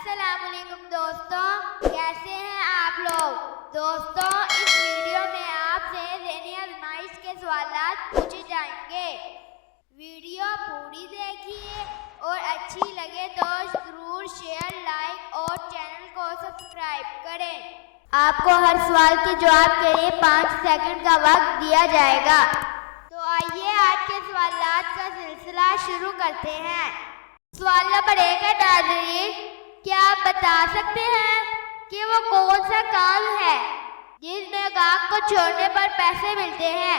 अस्सलामुअलैकुम दोस्तों, कैसे हैं आप लोग। दोस्तों, इस वीडियो में आपसे ज़हनी आज़माइश के सवालात पूछे जाएंगे। वीडियो पूरी देखिए और अच्छी लगे तो जरूर शेयर, लाइक और चैनल को सब्सक्राइब करें। आपको हर सवाल के जवाब के लिए 5 सेकंड का वक्त दिया जाएगा। तो आइए आज के सवालात का सिलसिला शुरू करते हैं। सवाल नंबर 1 है नाज़रीन, क्या आप बता सकते हैं कि वो कौन सा काम है जिसमें गाहक को छोड़ने पर पैसे मिलते हैं।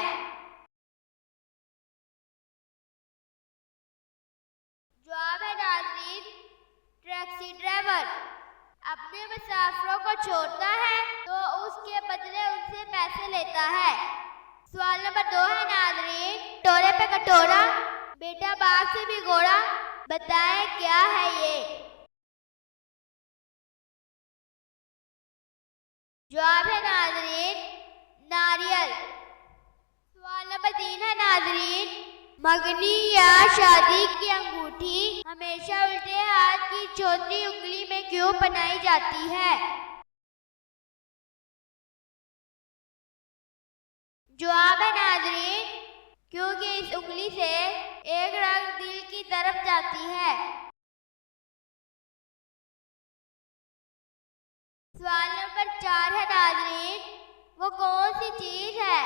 जवाब है नाज़रीन, टैक्सी ड्राइवर अपने मुसाफिरों को छोड़ता है तो उसके बदले उनसे पैसे लेता है। सवाल नंबर 2 है नाज़रीन, टोरे पे कटोरा बेटा बाग से भिगोड़ा, बताएं क्या है ये। जवाब है नाज़रीन, नारियल। सवाल नंबर 3 है नाज़रीन, मंगनी या शादी की अंगूठी हमेशा उल्टे हाथ की चौथी उंगली में क्यों पहनाई जाती है। जवाब है नाज़रीन, क्योंकि इस उंगली से एक रंग दिल की तरफ जाती है। सवाल नंबर 4 है नाज़रीन, वो कौन सी चीज है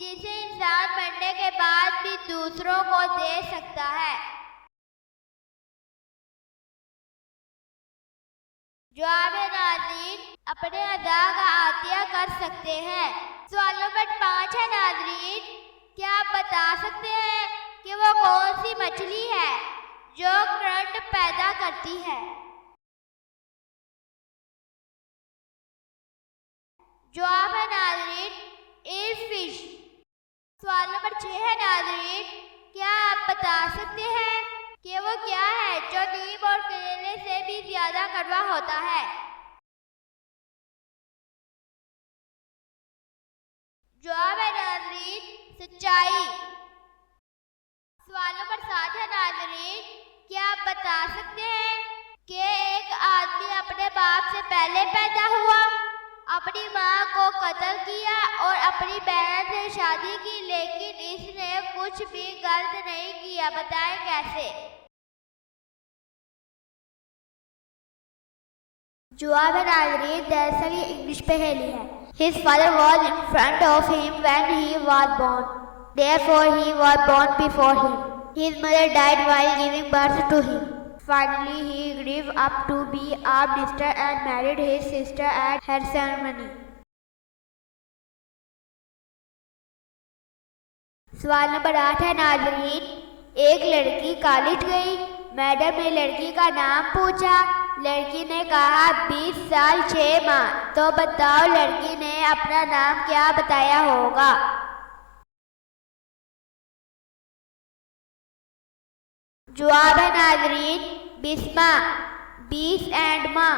जिसे इंसान मरने के बाद भी दूसरों को दे सकता है। जवाब है नाज़रीन, अपने अदा का आतिया कर सकते हैं। सवाल नंबर 5 है नाज़रीन, क्या आप बता सकते हैं कि वो कौन सी मछली है जो करंट पैदा करती है। जवाब है नाज़रीन, एयर फिश। सवाल नंबर 6 है नाज़रीन, क्या आप बता सकते हैं कि वो क्या है जो नीम और करेले से भी ज्यादा कड़वा होता है। जवाब है नाज़रीन, सच्चाई। सवाल नंबर 7 है नाज़रीन, क्या आप बता सकते हैं कि एक आदमी अपने बाप से पहले पैदा हुआ, अपनी माँ को कत्ल किया और अपनी बहन से शादी की, लेकिन इसने कुछ भी गलत नहीं किया, बताएं कैसे। जवाब है नाज़रीन, दरअसल ये इंग्लिश पहेली है। His father was in front of him when he was born. Therefore he was born before him. His mother died while giving birth to him. Finally he grew up to be a minister and married his sister at her ceremony. सवाल number 8 है नाज़रीन, एक लड़की college गई, madam ने लड़की का नाम पूछा, लड़की ने कहा 20 साल 6 माह, तो बताओ लड़की ने अपना नाम क्या बताया होगा। जवाब है नाज़रीन, बिस्मा, 20 एंड माँ।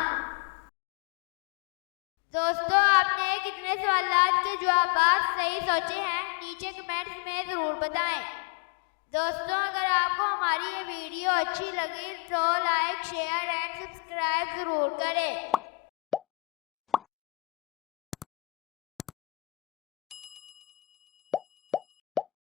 दोस्तों, आपने कितने सवालात के जवाब सही सोचे हैं नीचे कमेंट्स में ज़रूर बताएं। दोस्तों, अगर आपको हमारी ये वीडियो अच्छी लगी तो लाइक, शेयर एंड सब्सक्राइब ज़रूर करें।